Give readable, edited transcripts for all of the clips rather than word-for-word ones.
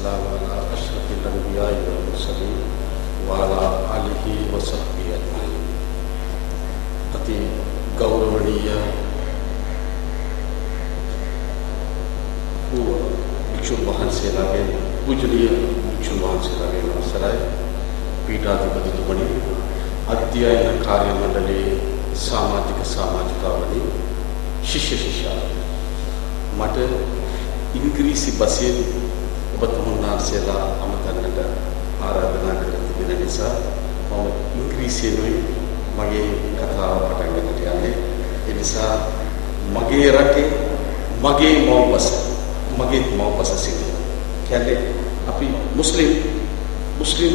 والسلام على أشرف الأنبياء والمرسلين وعلى آله وصحبه أجمعين. अति गौरवनीय भिक्षुन वහන්සේලාගෙන් पूजनीय भिक्षुन वහන්සේලාගෙන් අවසරයි පීඨාධිපතිතුමනි අධ්‍යයන කාර්ය මණ්ඩලයේ සමාජිකාවනි ශිෂ්‍ය ශිෂ්‍යාවනි මට ඉංග්‍රීසි භාෂයෙන් ඔබ තුමුන්නාන්සේලා අමතන්නට ආරාධනා කර තිබෙන නිසා මම ඉංග්‍රීසියෙන්ුයි මගේ කතාව පටන් ගන්නට යන්නේ. ඒ නිසා මගේ රටේ මගේ මව් භාෂ සිංහල. කියන්නේ අපි මුස්ලිම්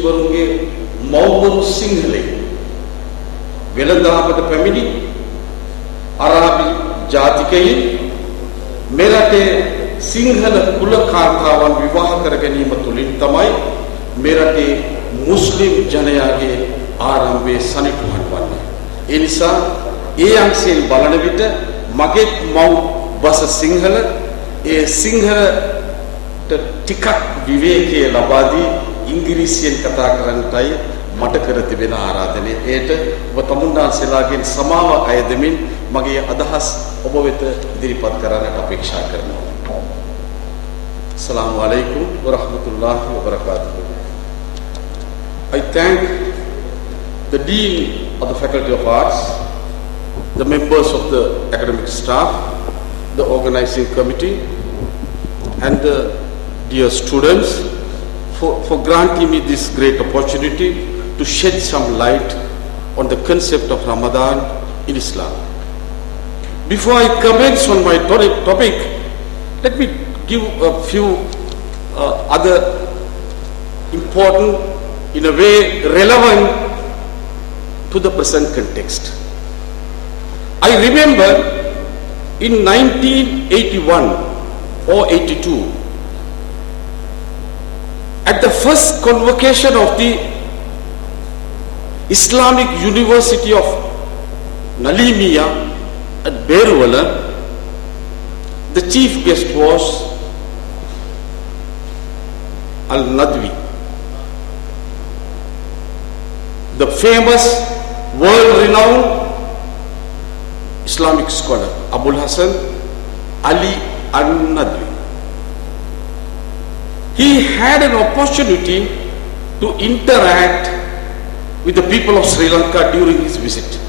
වරුන්ගේ මව්වරු සිංහලයි. වෙළඳාමට පැමිණි අරාබි ජාතිකයින් මේ රටේ සිංහල කුල කාන්තාවන් විවාහ කර ගැනීම තුළින් තමයි මේ රටේ මුස්ලිම් ජනයාගේ ආරම්භයේ සනිටුහන් වන්නේ. ඒ නිසා ඒ අංශයෙන් බලන විට මගේ මව් භාෂ සිංහල ඒ සිංහලට ටිකක් විවේකයේ ලබා දී ඉංග්‍රීසියෙන් කතා කරන්නටයි මට කර තිබෙන ආරාධනය. ඒට ඔබ තමුන්නාන්සේලාගෙන් සමාව අයදමින් මගේ අදහස් ඔබ වෙත ඉදිරිපත් කරන්නට අපේක්ෂා කරනවා. Assalamu alaikum wa rahmatullahi wa barakatuh. I thank the Dean of the Faculty of Arts, the members of the academic staff, the organizing committee, and the dear students for granting me this great opportunity to shed some light on the concept of Ramadan in Islam. Before I commence on my topic, let me give a few other important, in a way relevant to the present context. I remember in 1981 or 82, at the first convocation of the Islamic University of Nalimia at Beruwala, the chief guest was Al-Nadwi, the famous world-renowned Islamic scholar Abul Hasan Ali Al-Nadwi. He had an opportunity to interact with the people of Sri Lanka during his visit.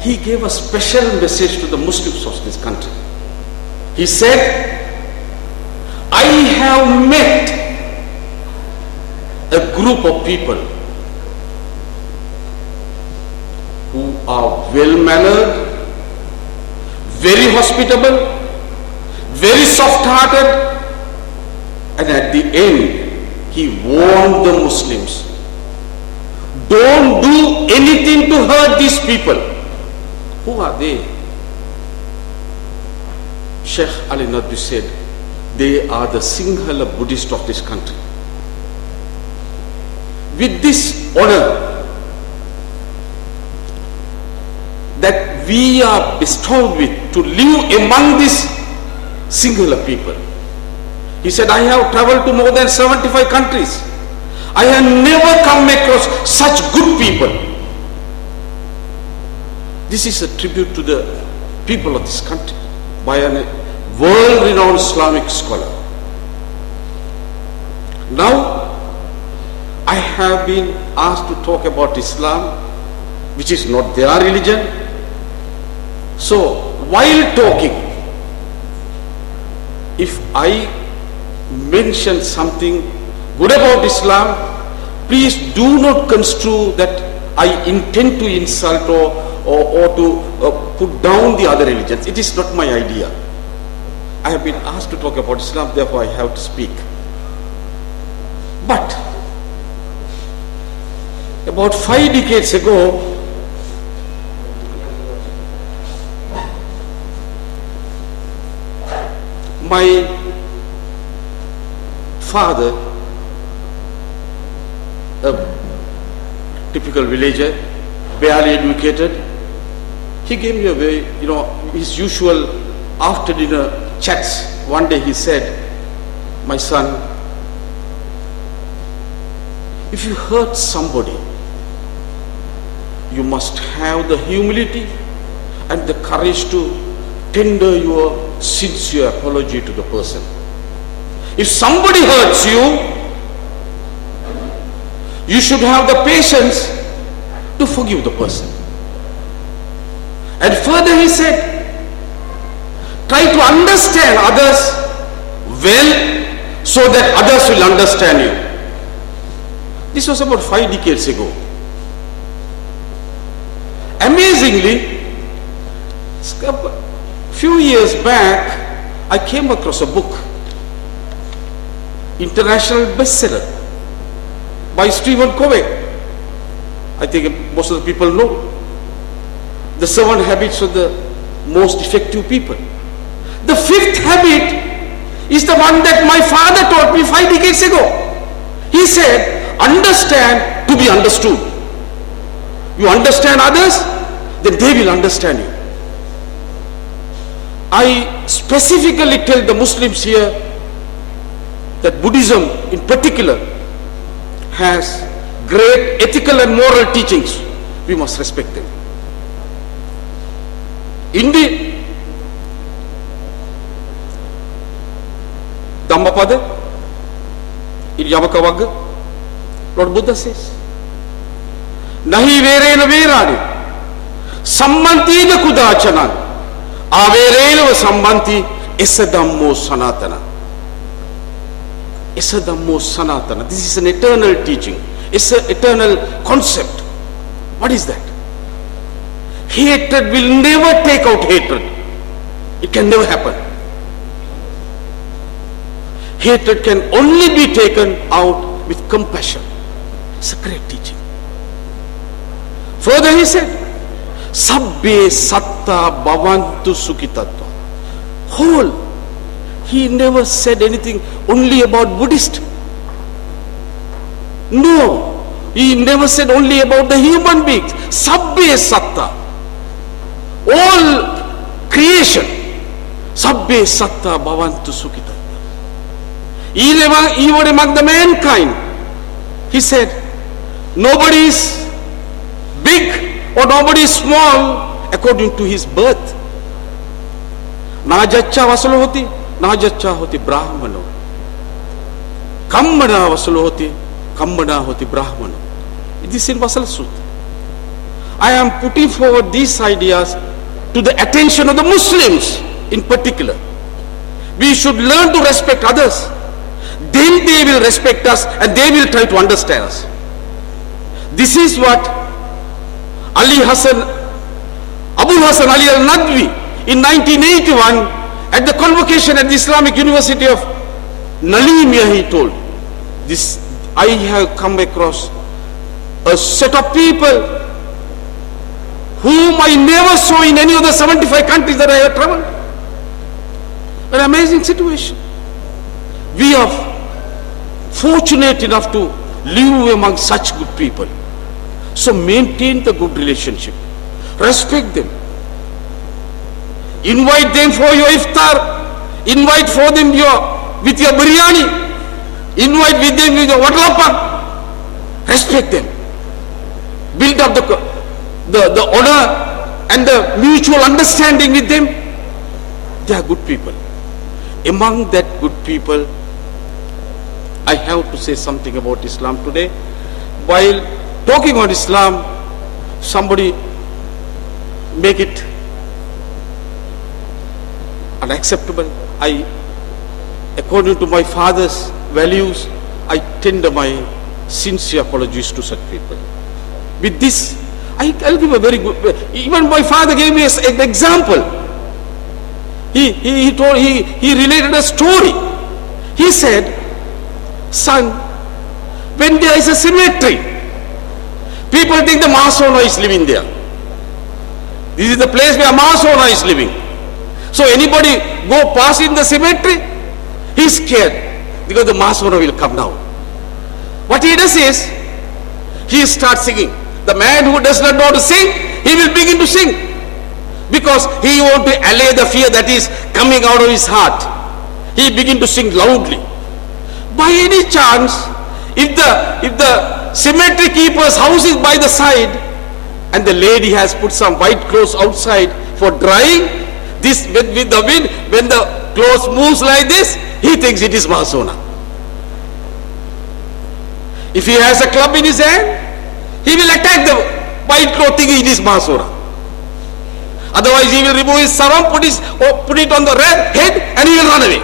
He gave a special message to the Muslims of this country. He said, I have met a group of people who are well-mannered, very hospitable, very soft-hearted, and at the end, he warned the Muslims, don't do anything to hurt these people. Who are they? Sheikh Ali Nadwi said, they are the Sinhala Buddhists of this country. With this honor that we are bestowed with to live among these Sinhala people, he said, I have traveled to more than 75 countries. I have never come across such good people. This is a tribute to the people of this country by a world-renowned Islamic scholar. Now, I have been asked to talk about Islam, which is not their religion. So, while talking, if I mention something good about Islam, please do not construe that I intend to insult or to put down the other religions. It is not my idea. I have been asked to talk about Islam, therefore I have to speak. But about 5 decades ago, my father, a typical villager, barely educated, he gave me a very, his usual after dinner chats. One day he said, my son, if you hurt somebody, you must have the humility and the courage to tender your sincere apology to the person. If somebody hurts you, you should have the patience to forgive the person. And further he said, try to understand others well so that others will understand you. This was about 5 decades ago. Amazingly, a few years back, I came across a book, international bestseller by Stephen Covey. I think most of the people know. The 7 habits of the most effective people. The 5th habit is the one that my father taught me 5 decades ago. He said, understand to be understood. You understand others, then they will understand you. I specifically tell the Muslims here that Buddhism in particular has great ethical and moral teachings. We must respect them. Indeed, Dhammapada in Yamakavagga, Lord Buddha says, Nahi verena verani, sammantina kudachanan, averena sammanti esadammo sanatana. Esadammo sanatana. This is an eternal teaching. It's an eternal concept. What is that? Hatred will never take out hatred. It can never happen. Hatred can only be taken out with compassion. It's a great teaching. Further he said, Sabbe satta bhavantu sukhitatva. Whole. He never said anything only about Buddhist. No. He never said only about the human beings. Sabbe satta. All creation. Sabbe satta bhavantu sukhitatva. Even among the mankind, he said, nobody is big or nobody is small according to his birth. Na jaccha vasalo hoti, na jaccha hoti brahmano. Kammana vasalo hoti, kammana hoti brahmano. This is in Vasala Sutta. I am putting forward these ideas to the attention of the Muslims in particular. We should learn to respect others. Then they will respect us and they will try to understand us. This is what Abul Hasan Ali al-Nadwi in 1981 at the convocation at the Islamic University of Nalimia he told. This, I have come across a set of people whom I never saw in any of the 75 countries that I have traveled. An amazing situation. We are fortunate enough to live among such good people. So maintain the good relationship. Respect them. Invite them for your iftar. Invite for them with your biryani. Invite with them with your watlappan. Respect them. Build up the honor and the mutual understanding with them. They are good people. Among that good people, I have to say something about Islam today. While talking on Islam, somebody make it unacceptable. According to my father's values, I tender my sincere apologies to such people. With this, I'll give a very good, even my father gave me an example. He related a story. He said, son, when there is a cemetery, people think the mass owner is living there. This is the place where mass owner is living. So anybody go past in the cemetery, he's scared because the mass owner will come down. What he does is, he starts singing. The man who does not know how to sing, he will begin to sing. Because he wants to allay the fear that is coming out of his heart. He begin to sing loudly. By any chance, if the cemetery keeper's house is by the side and the lady has put some white clothes outside for drying, this with the wind, when the clothes moves like this, he thinks it is Mahasona. If he has a club in his hand, he will attack the white cloth thinking it is Mahasona. Otherwise he will remove his sarong, put it on the head, and he will run away.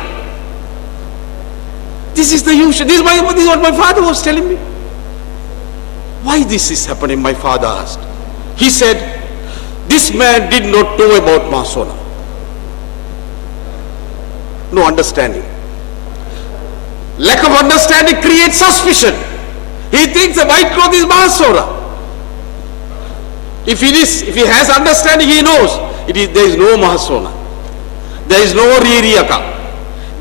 This is the usual. This is what my father was telling me. Why this is happening, my father asked. He said, this man did not know about Mahasona. No understanding. Lack of understanding creates suspicion. He thinks the white cloth is Mahasona. If he has understanding, he knows there is no Mahasona. There is no Ririyaka.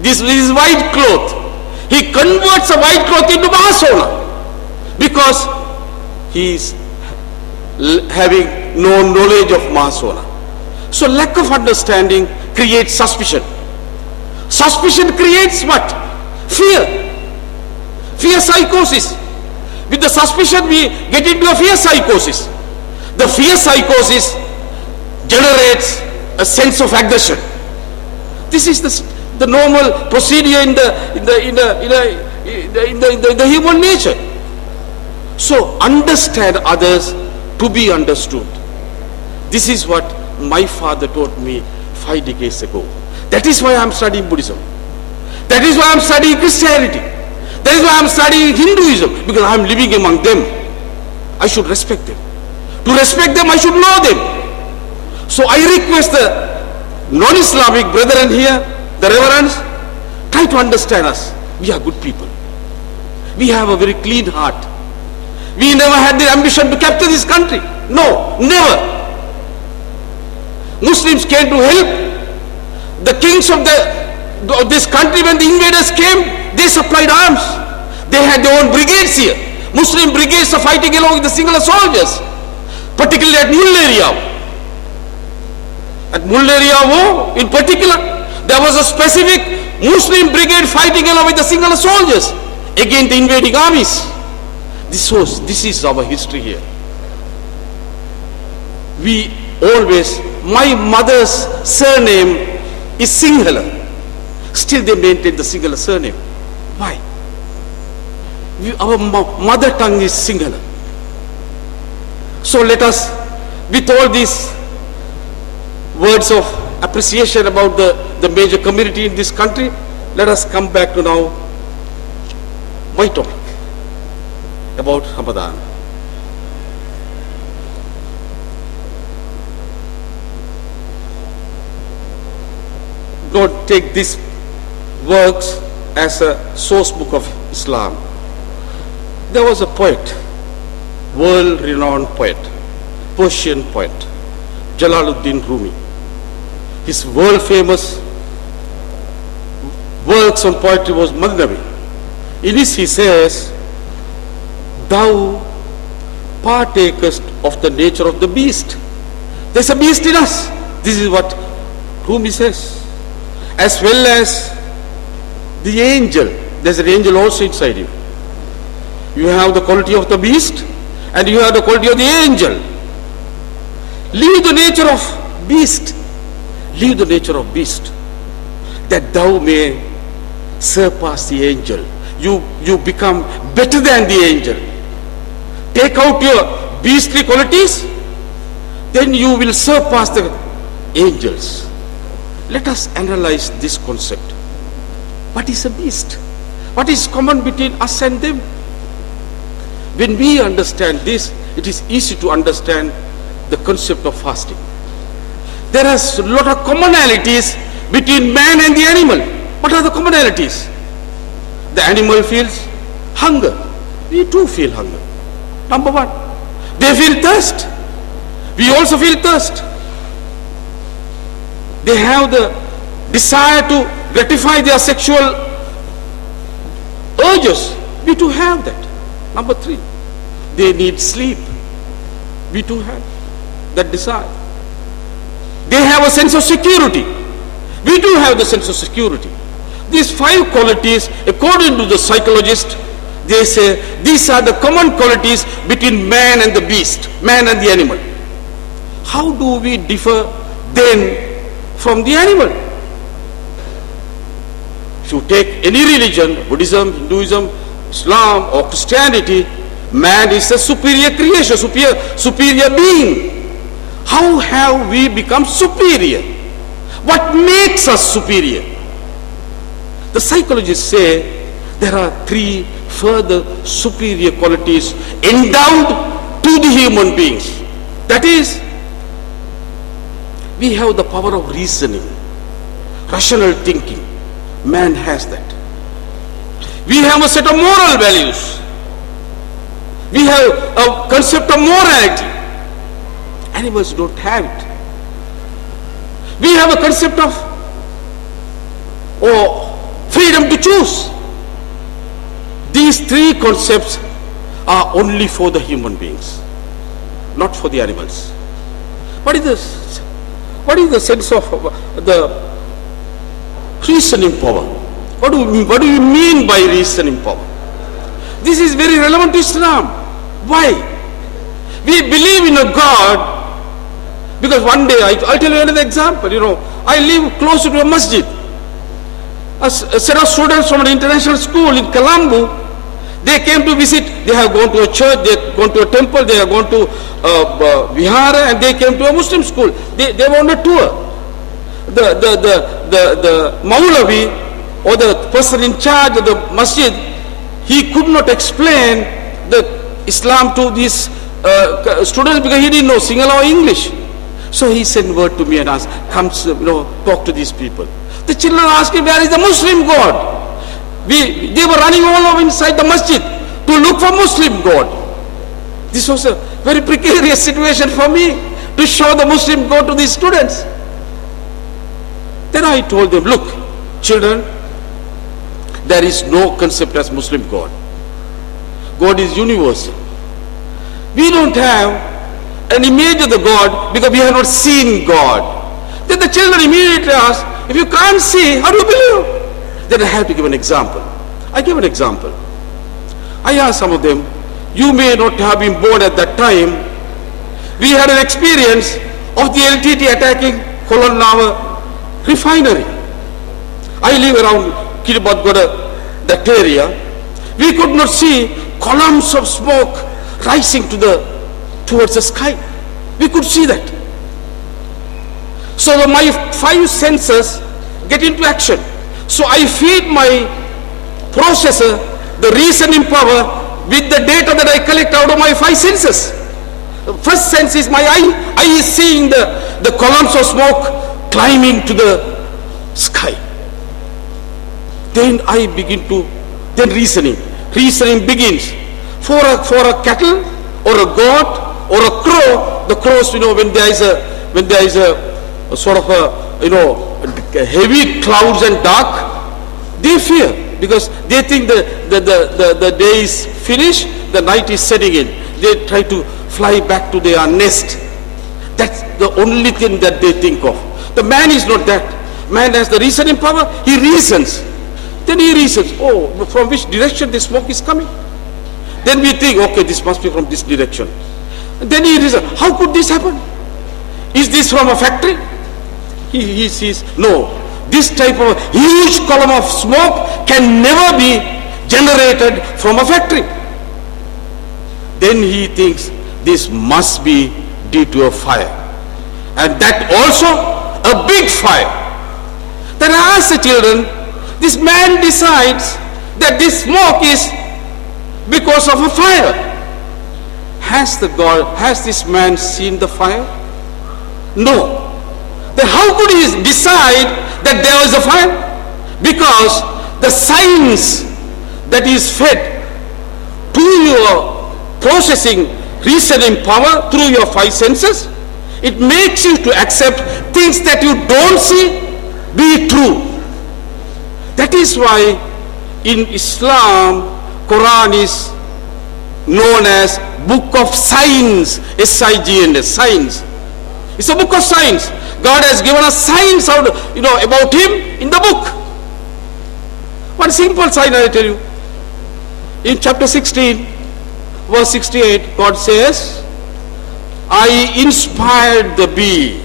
This is white cloth. He converts a white cloth into Mahasona because he is having no knowledge of Mahasona. So lack of understanding creates suspicion. Suspicion creates what? Fear. Fear psychosis. With the suspicion we get into a fear psychosis. The fear psychosis generates a sense of aggression. This is the normal procedure in the human nature. So understand others to be understood. This is what my father taught me 5 decades ago. That is why I am studying Buddhism. That is why I am studying Christianity. That is why I am studying Hinduism, because I am living among them. I should respect them. To respect them, I should know them. So I request the non-Islamic brethren here, the reverends, try to understand us. We are good people. We have a very clean heart. We never had the ambition to capture this country. No, never. Muslims came to help the kings of this country. When the invaders came, they supplied arms. They had their own brigades here. Muslim brigades are fighting along with the Sinhala soldiers, particularly at Mulleriya. At Mulleriya in particular, there was a specific Muslim brigade fighting along with the Sinhala soldiers against the invading armies. This is our history here. We always, my mother's surname is Sinhala. Still they maintain the Sinhala surname. Why? Our mother tongue is Sinhala. So let us, with all these words of appreciation about the major community in this country, let us come back to now my topic about Ramadan. Don't take these works as a source book of Islam. There was a poet, world-renowned poet, Persian poet, Jalaluddin Rumi. His world-famous works on poetry was Madnavi. In this he says, thou partakest of the nature of the beast. There's a beast in us. This is what Rumi says. As well as the angel. There's an angel also inside you. You have the quality of the beast and you have the quality of the angel. Leave the nature of beast. Leave the nature of beast, that thou may surpass the angel. You become better than the angel. Take out your beastly qualities, then you will surpass the angels. Let us analyze this concept. What is a beast? What is common between us and them? When we understand this, it is easy to understand the concept of fasting. There are a lot of commonalities between man and the animal. What are the commonalities? The animal feels hunger. We too feel hunger. Number one. They feel thirst. We also feel thirst. They have the desire to gratify their sexual urges. We too have that. Number three. They need sleep. We too have that desire. They have a sense of security. We do have the sense of security. These 5 qualities, according to the psychologist, they say these are the common qualities between man and the beast, man and the animal. How do we differ then from the animal? If you take any religion, Buddhism, Hinduism, Islam or Christianity, man is a superior creation, superior being. How have we become superior? What makes us superior? The psychologists say there are 3 further superior qualities endowed to the human beings. That is, we have the power of reasoning, rational thinking. Man has that. We have a set of moral values. We have a concept of morality. Animals don't have it. We have a concept of freedom to choose. These 3 concepts are only for the human beings, not for the animals. What is this? What is the sense of the reasoning power? What do you mean by reasoning power? This is very relevant to Islam. Why? We believe in a God because one day, I'll tell you another example. I live close to a masjid. A set of students from an international school in Colombo, they came to visit. They have gone to a church, they have gone to a temple, they have gone to Vihara, and they came to a Muslim school. They were on a tour. The Maulavi, or the person in charge of the masjid, he could not explain the Islam to these students because he didn't know Sinhala or English. So he sent word to me and asked, come, talk to these people. The children asked him, where is the Muslim God? They were running all over inside the masjid to look for Muslim God. This was a very precarious situation for me to show the Muslim God to these students. Then I told them, look, children, there is no concept as Muslim God. God is universal. We don't have an image of the God because we have not seen God. Then the children immediately asked, if you can't see, how do you believe? Then I have to give an example. I gave an example. I asked some of them, you may not have been born at that time. We had an experience of the LTT attacking Kolonnava refinery. I live around Kiribati, that area. We could not see columns of smoke rising towards the sky. We could see that. So my 5 senses get into action. So I feed my processor the reasoning power with the data that I collect out of my 5 senses. The first sense is my eye. Eye is seeing the columns of smoke climbing to the sky. Then I begin to, reasoning. Reasoning begins. For a cattle or a goat or a crow, the crows, when there is a sort of a heavy clouds and dark, they fear because they think the day is finished, the night is setting in. They try to fly back to their nest. That's the only thing that they think of. The man is not that. Man has the reasoning power. He reasons. Then he reasons, oh, from which direction the smoke is coming? Then we think, okay, this must be from this direction. And then he reasons, how could this happen? Is this from a factory? He sees, no, this type of huge column of smoke can never be generated from a factory. Then he thinks this must be due to a fire. And that also a big fire. Then I ask the children, this man decides that this smoke is because of a fire. Has this man seen the fire? No. Then how could he decide that there was a fire? Because the science that is fed to your processing, reasoning power through your 5 senses, it makes you to accept things that you don't see be true. That is why in Islam, Quran is known as Book of Science, S-I-G-N-S, science. It's a book of science. God has given us science about Him in the book. One simple sign I tell you. In chapter 16, verse 68, God says, I inspired the bee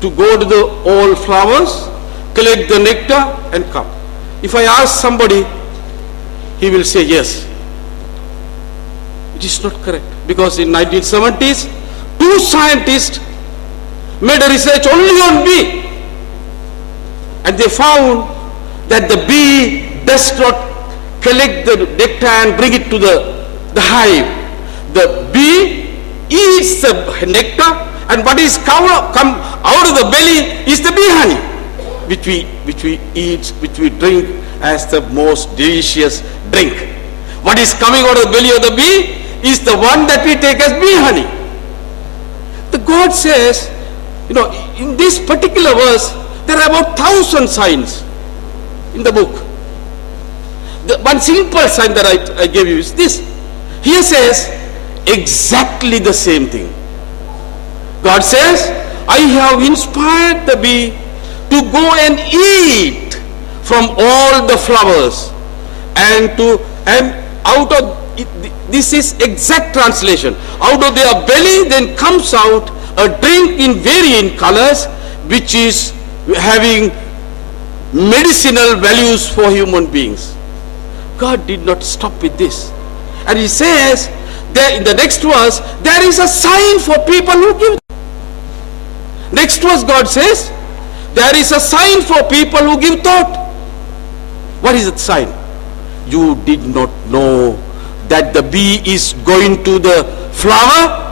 to go to the old flowers, collect the nectar and come. If I ask somebody, he will say yes. It is not correct, because in 1970s, 2 scientists made a research only on bee, and they found that the bee does not collect the nectar and bring it to the hive. The bee eats the nectar, and what is come out of the belly is the bee honey, which we eat, which we drink as the most delicious drink. What is coming out of the belly of the bee is the one that we take as bee honey. The God says, in this particular verse, there are about 1,000 signs in the book. The one simple sign that I gave you is this. Here says exactly the same thing. God says, I have inspired the bee to go and eat from all the flowers, and out of this is exact translation. Out of their belly then comes out a drink in varying colors, which is having medicinal values for human beings. God did not stop with this. And he says, there in the next verse, there is a sign for people who give. Next verse God says, there is a sign for people who give thought. What is that sign? You did not know that the bee is going to the flower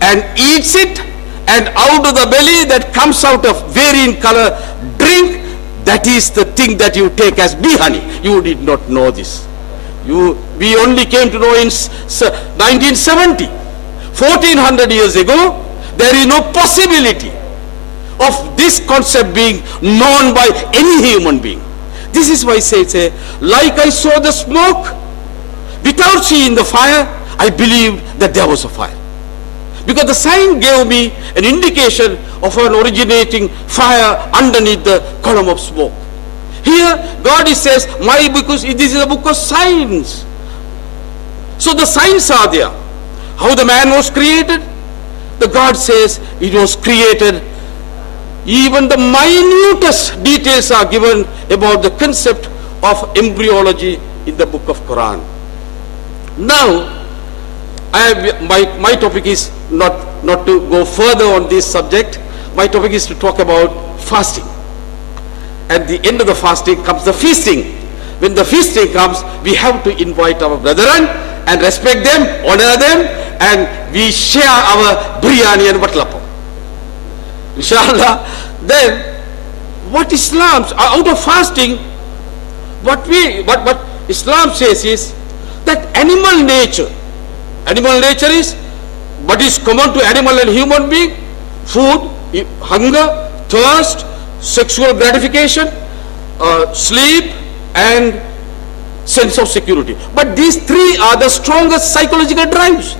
and eats it, and out of the belly that comes out of varying color drink, that is the thing that you take as bee honey. You did not know this. We only came to know in 1970. 1400 years ago, there is no possibility of this concept being known by any human being. This is why I say, like I saw the smoke, without seeing the fire, I believed that there was a fire. Because the sign gave me an indication of an originating fire underneath the column of smoke. Here, God says, because this is a book of signs. So the signs are there. How the man was created? The God says it was created. Even the minutest details are given about the concept of embryology in the book of Quran. Now, my topic is not to go further on this subject. My topic is to talk about fasting. At the end of the fasting comes the feasting. When the feasting comes, we have to invite our brethren and respect them, honor them, and we share our biryani and batlapam. Inshallah. Then, what Islam, out of fasting, what Islam says is that animal nature is what is common to animal and human being: food, hunger, thirst, sexual gratification, sleep, and sense of security. But these three are the strongest psychological drives.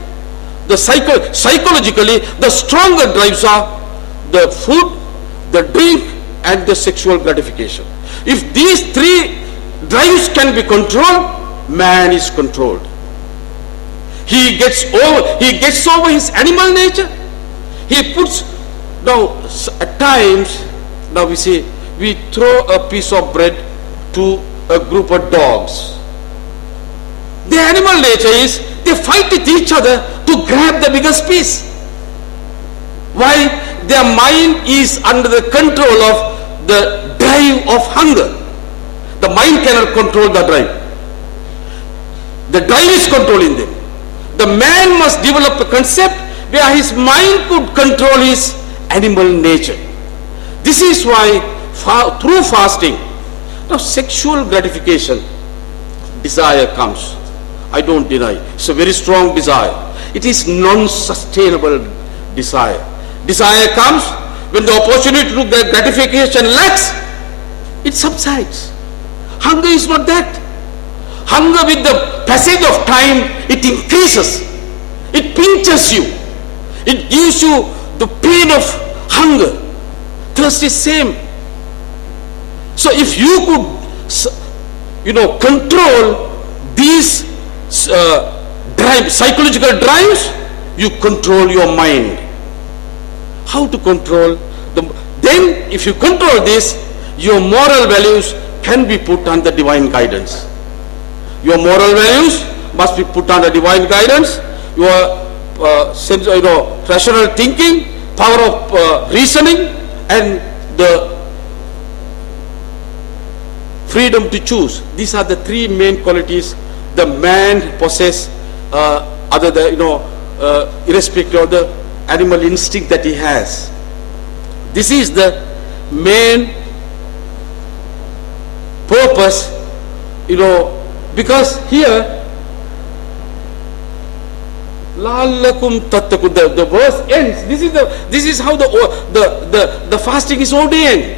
Psychologically, the stronger drives are the food, the drink, and the sexual gratification. If these three drives can be controlled, man is controlled. He gets over his animal nature. He puts, now at times, now we throw a piece of bread to a group of dogs. The animal nature is they fight with each other to grab the biggest piece. Why? Their mind is under the control of the drive of hunger. The mind cannot control the drive. The drive is controlling them. The man must develop a concept where his mind could control his animal nature. This is why through fasting, now sexual gratification, desire comes. I don't deny. It's a very strong desire. It is non-sustainable desire. Desire comes when the opportunity to get gratification lacks, it subsides. Hunger is not that. Hunger, with the passage of time, it increases. It pinches you. It gives you the pain of hunger. Thirst is same. So if you could control these psychological drives, you control your mind. How to control? Then if you control this, your moral values can be put under divine guidance. Your moral values must be put under divine guidance. Your sense, rational thinking, power of reasoning, and the freedom to choose. These are the three main qualities the man possesses, other than irrespective of the animal instinct that he has. This is the main purpose, because here La'allakum tattaqun, the verse ends. This is how the fasting is ordained.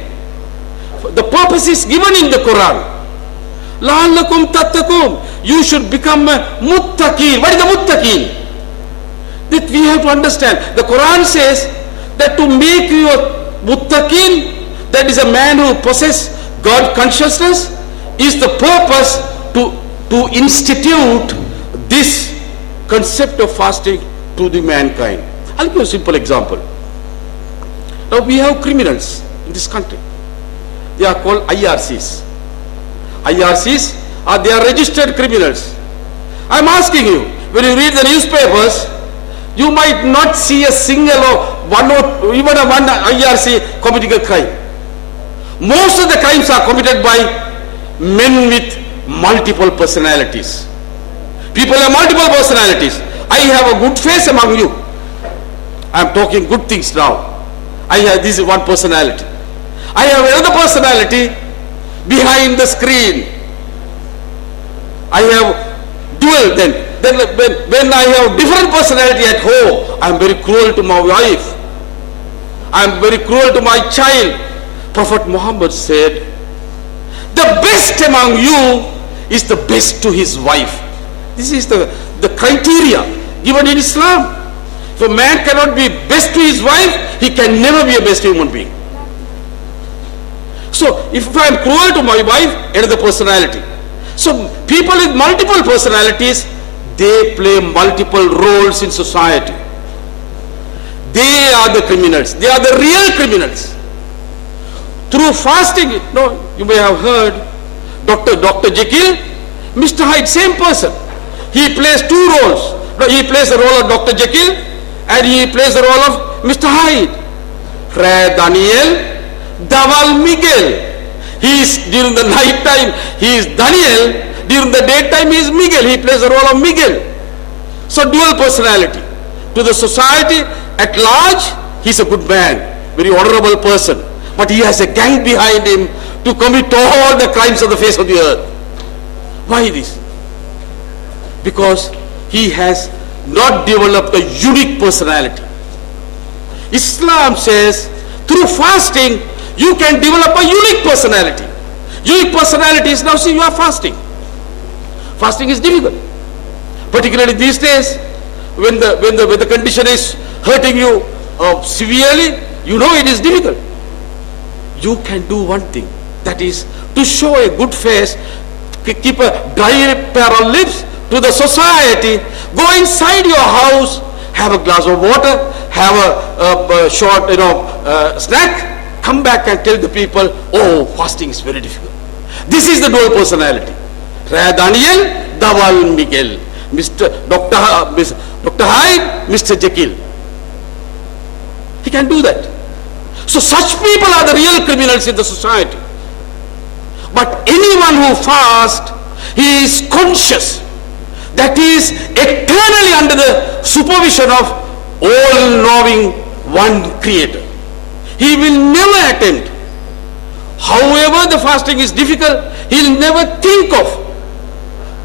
The purpose is given in the Quran. La'allakum tattaqun, you should become a muttaqin. What is the muttaqin? That we have to understand. The Quran says that to make you a muttaqin, that is a man who possesses God consciousness, is the purpose to institute this concept of fasting to the mankind. I'll give you a simple example. Now we have criminals in this country. They are called IRCs. IRCs they are registered criminals. I'm asking you, when you read the newspapers, you might not see a single or one IRC committing a crime. Most of the crimes are committed by men with multiple personalities. People have multiple personalities. I have a good face among you. I am talking good things now. This is one personality. I have another personality behind the screen. I have dual then. When I have different personality at home, I am very cruel to my wife. I am very cruel to my child. Prophet Muhammad said, the best among you is the best to his wife. This is the criteria given in Islam. If a man cannot be best to his wife, he can never be a best human being. So if I am cruel to my wife, another personality. So people with multiple personalities, they play multiple roles in society. They are the criminals. They are the real criminals. Through fasting, you may have heard Dr. Jekyll, Mr. Hyde, same person. He plays two roles. He plays the role of Dr. Jekyll and he plays the role of Mr. Hyde. Fray Daniel, Daval Miguel. He is during the night time, he is Daniel. During the daytime, he is Miguel. He plays the role of Miguel. So dual personality. To the society at large, he is a good man, very honorable person. But he has a gang behind him to commit all the crimes on the face of the earth. Why this? Because he has not developed a unique personality. Islam says through fasting you can develop a unique personality. Unique personality is, now see, you are fasting. Fasting is difficult, particularly these days when the condition is hurting you severely. It is difficult. You can do one thing, that is to show a good face, keep a dry pair of lips to the society, go inside your house, have a glass of water, have a short snack, come back and tell the people, oh, fasting is very difficult. This is the dual personality. Fray Daniel, Daval Miguel, Dr. Hyde, Mr. Jekyll. He can do that. So such people are the real criminals in the society. But anyone who fasts, he is conscious that he is eternally under the supervision of all-knowing one Creator. He will never attempt. However the fasting is difficult, he will never think of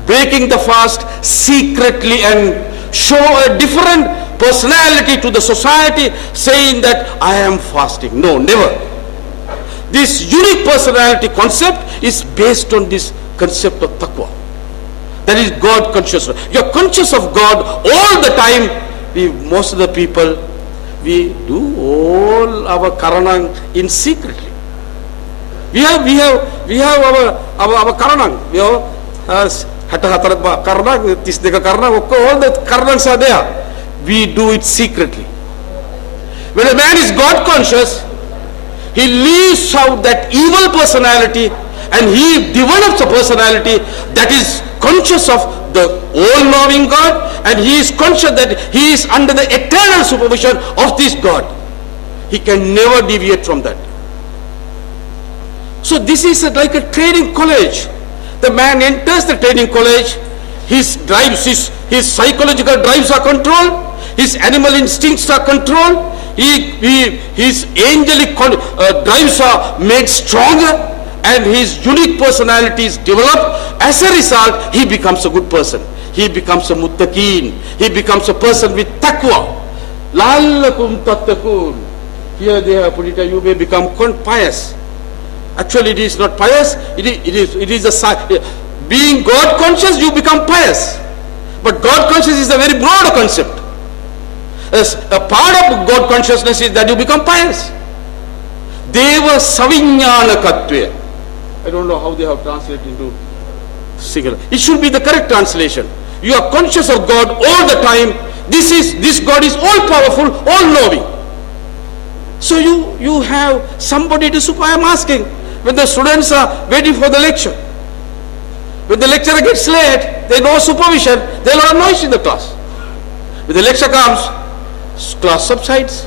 breaking the fast secretly and show a different personality to the society saying that I am fasting. No, never. This unique personality concept is based on this concept of taqwa. That is God consciousness. You are conscious of God all the time. Most of the people, we do all our karana in secretly. We have aba karanang, hata hatarat karanang, tis deka karanang, all the karanangs are there. We do it secretly. When a man is God conscious, he leaves out that evil personality and he develops a personality that is conscious of the all-knowing God, and he is conscious that he is under the eternal supervision of this God. He can never deviate from that. So this is like a training college. The man enters the training college, his drives, his psychological drives are controlled, his animal instincts are controlled, his angelic drives are made stronger, and his unique personality is developed. As a result, he becomes a good person. He becomes a muttaqeen. He becomes a person with taqwa. La'allakum tattaqoon. Here they have put it, you may become pious. Actually, it is not pious. It is a being God conscious. You become pious, but God conscious is a very broad concept. As a part of God consciousness is that you become pious. Deva savignanakatve. I don't know how they have translated into singular. It should be the correct translation. You are conscious of God all the time. This God is all powerful, all knowing. So you have somebody to supervise. I am asking, when the students are waiting for the lecture, when the lecturer gets late, there is no supervision, there is a lot of noise in the class. When the lecture comes, class subsides.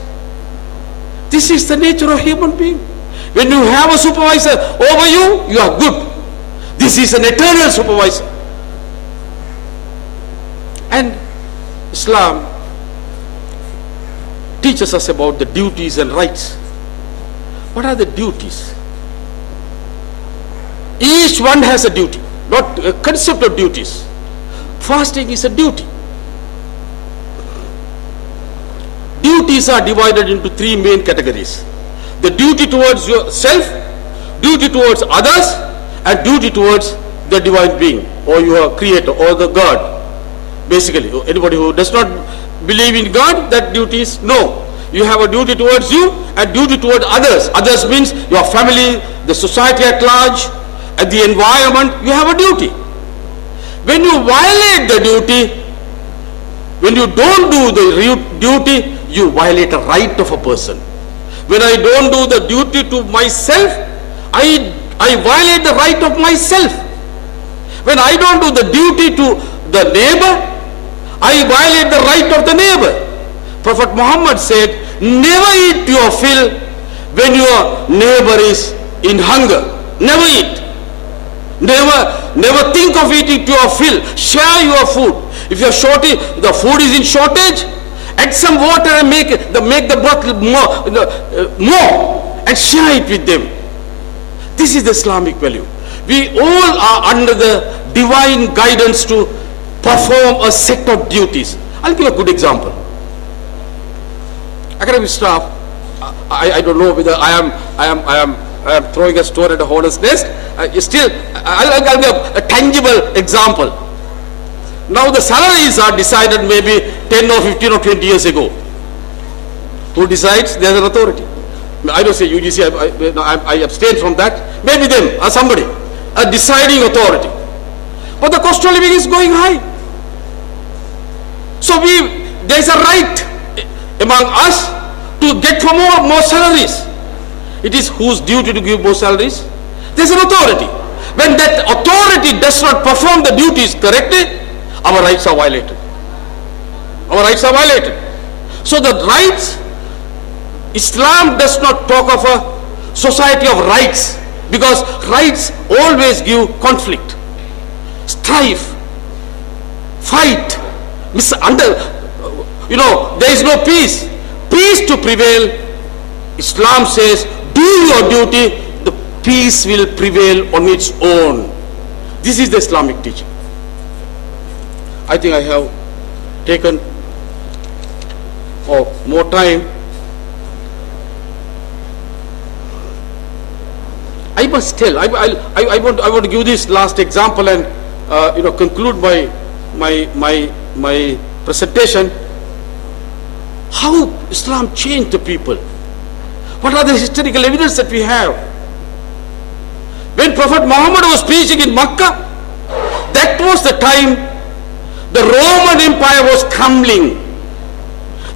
This is the nature of human being. When you have a supervisor over you, you are good. This is an eternal supervisor. And Islam teaches us about the duties and rights. What are the duties? Each one has a duty, not a concept of duties. Fasting is a duty. Duties are divided into three main categories: the duty towards yourself, duty towards others, and duty towards the divine being or your creator or the God. Basically, anybody who does not believe in God, that duty is no. You have a duty towards you and duty towards others. Others means your family, the society at large, and the environment. You have a duty. When you violate the duty, when you don't do the duty, you violate a right of a person. When I don't do the duty to myself, I violate the right of myself. When I don't do the duty to the neighbor, I violate the right of the neighbor. Prophet Muhammad said, never eat your fill when your neighbor is in hunger. Never eat. Never think of eating to your fill. Share your food. If your the food is in shortage, add some water and make the broth more and share it with them. This is the Islamic value. We all are under the divine guidance to perform a set of duties. I'll give a good example. Academic staff, I don't know whether I am throwing a stone at a hornet's nest. Still, I'll give a tangible example. Now the salaries are decided maybe 10 or 15 or 20 years ago. Who decides? There's an authority. I don't say UGC, I abstain from that. Maybe them or somebody, a deciding authority. But the cost of living is going high. So there's a right among us to get for more salaries. It is whose duty to give more salaries? There's an authority. When that authority does not perform the duties correctly, our rights are violated. Our rights are violated. So the rights, Islam does not talk of a society of rights, because rights always give conflict, strife, fight, there is no peace. Peace to prevail, Islam says, do your duty, the peace will prevail on its own. This is the Islamic teaching. I think I have taken more time. I must tell, I want to give this last example and conclude my presentation. How Islam changed the people. What are the historical evidence that we have? when Prophet Muhammad was preaching in Makkah, that was the time the Roman Empire was crumbling.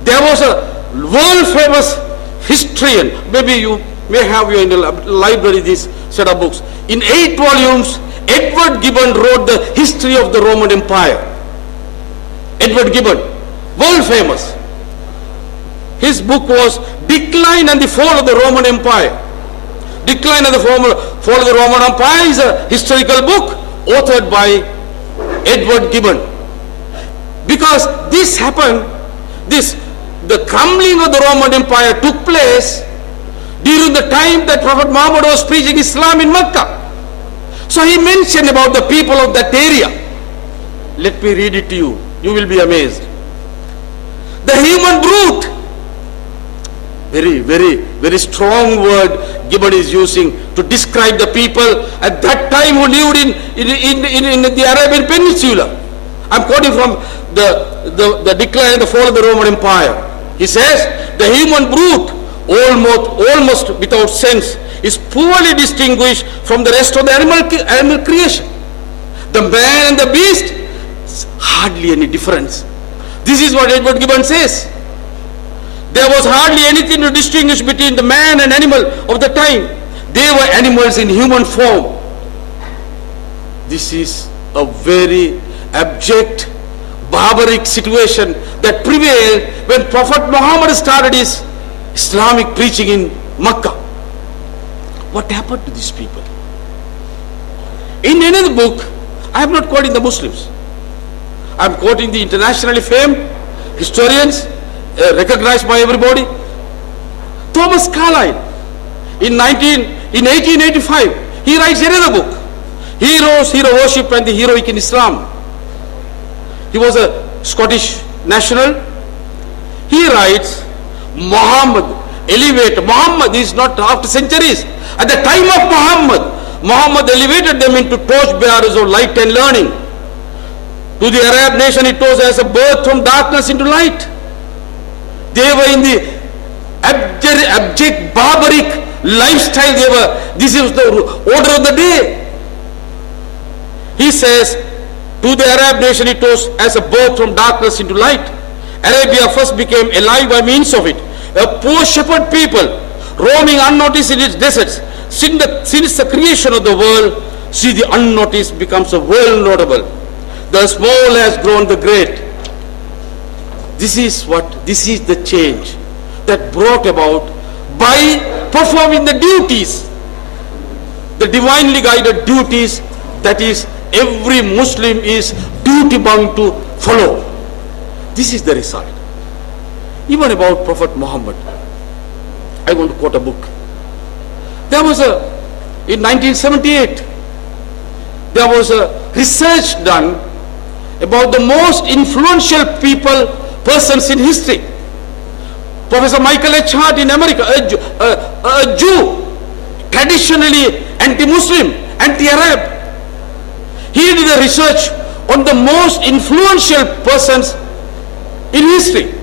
There was a world famous historian, maybe you may have in the library this set of books. In 8 volumes, Edward Gibbon wrote the history of the Roman Empire. Edward Gibbon, world famous. His book was Decline and the Fall of the Roman Empire. Decline and the Fall of the Roman Empire is a historical book authored by Edward Gibbon. Because this happened, the crumbling of the Roman Empire took place during the time that Prophet Muhammad was preaching Islam in Mecca. So he mentioned about the people of that area. Let me read it to you. You will be amazed. The human brute. Very, very, very strong word Gibbon is using to describe the people at that time who lived in the Arabian Peninsula. I'm quoting from the decline and the fall of the Roman Empire. He says, the human brute, almost without sense, is poorly distinguished from the rest of the animal creation. The man and the beast, hardly any difference. This is what Edward Gibbon says. There was hardly anything to distinguish between the man and animal of the time. They were animals in human form. This is a very abject, barbaric situation that prevailed when Prophet Muhammad started his Islamic preaching in Makkah. What happened to these people? In another book, I am not quoting the Muslims. I am quoting the internationally famed historians, recognized by everybody. Thomas Carlyle, in 1885, he writes another book, Heroes, Hero Worship and the Heroic in Islam. He was a Scottish national. He writes, Muhammad elevated, Muhammad is not after centuries. At the time of Muhammad elevated them into torchbearers of light and learning. To the Arab nation it was as a birth from darkness into light. They were in the abject, barbaric lifestyle. This is the order of the day. He says, to the Arab nation it was as a birth from darkness into light. Arabia first became alive by means of it. A poor shepherd people, roaming unnoticed in its deserts. Since the creation of the world, see, the unnoticed becomes a world notable. The small has grown the great. This is the change that brought about by performing the duties, the divinely guided duties that is every Muslim is duty bound to follow. This is the result. Even about Prophet Muhammad, I want to quote a book. There was in 1978, there was a research done about the most influential persons in history. Professor Michael H. Hart in America, a Jew, traditionally anti-Muslim, anti-Arab. He did a research on the most influential persons in history.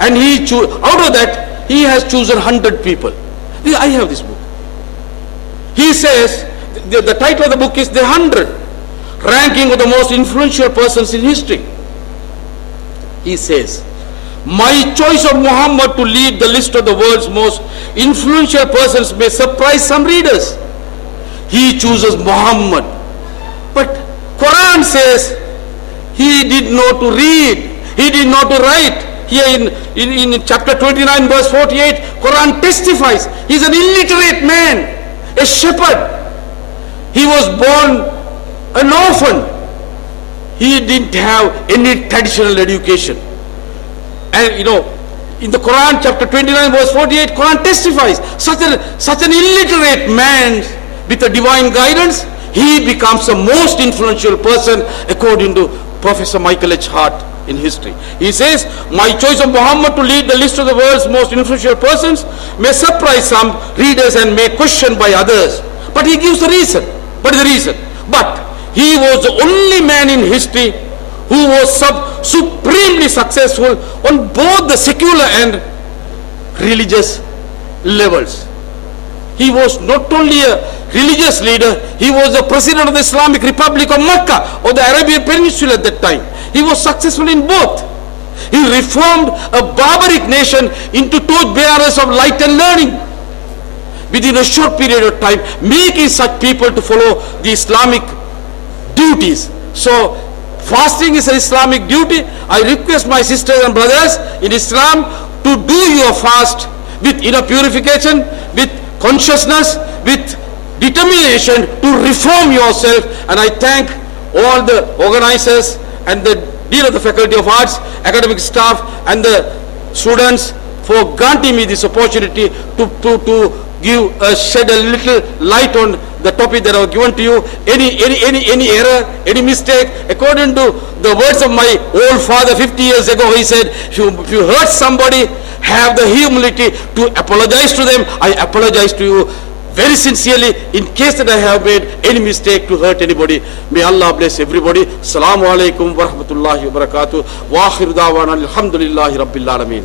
And out of that, he has chosen 100 people. I have this book. He says, the title of the book is The 100, ranking of the most influential persons in history. He says, my choice of Muhammad to lead the list of the world's most influential persons may surprise some readers. He chooses Muhammad. But Quran says he did not to read, he did not to write. Here in chapter 29 verse 48, Quran testifies he's an illiterate man, a shepherd. He was born an orphan. He didn't have any traditional education. And in the Quran chapter 29 verse 48, Quran testifies such an illiterate man with a divine guidance, he becomes the most influential person according to Professor Michael H. Hart in history. He says, my choice of Muhammad to lead the list of the world's most influential persons may surprise some readers and may question by others. But he gives the reason. But he was the only man in history who was supremely successful on both the secular and religious levels. He was not only a religious leader. He was the president of the Islamic Republic of Mecca or the Arabian Peninsula at that time. He was successful in both. He reformed a barbaric nation into torchbearers of light and learning within a short period of time, making such people to follow the Islamic duties. So fasting is an Islamic duty. I request my sisters and brothers in Islam to do your fast with inner purification, with consciousness, with determination to reform yourself. And I thank all the organizers and the Dean of the Faculty of Arts, academic staff and the students for granting me this opportunity to shed a little light on the topic that I was given to you. Any error, any mistake, according to the words of my old father 50 years ago, he said, if you hurt somebody, have the humility to apologize to them. I apologize to you very sincerely in case that I have made any mistake to hurt anybody. May Allah bless everybody. Assalamu alaikum wa rahmatullahi wa barakatuh. Wa akhiru da'wana alhamdulillahi rabbil alameen.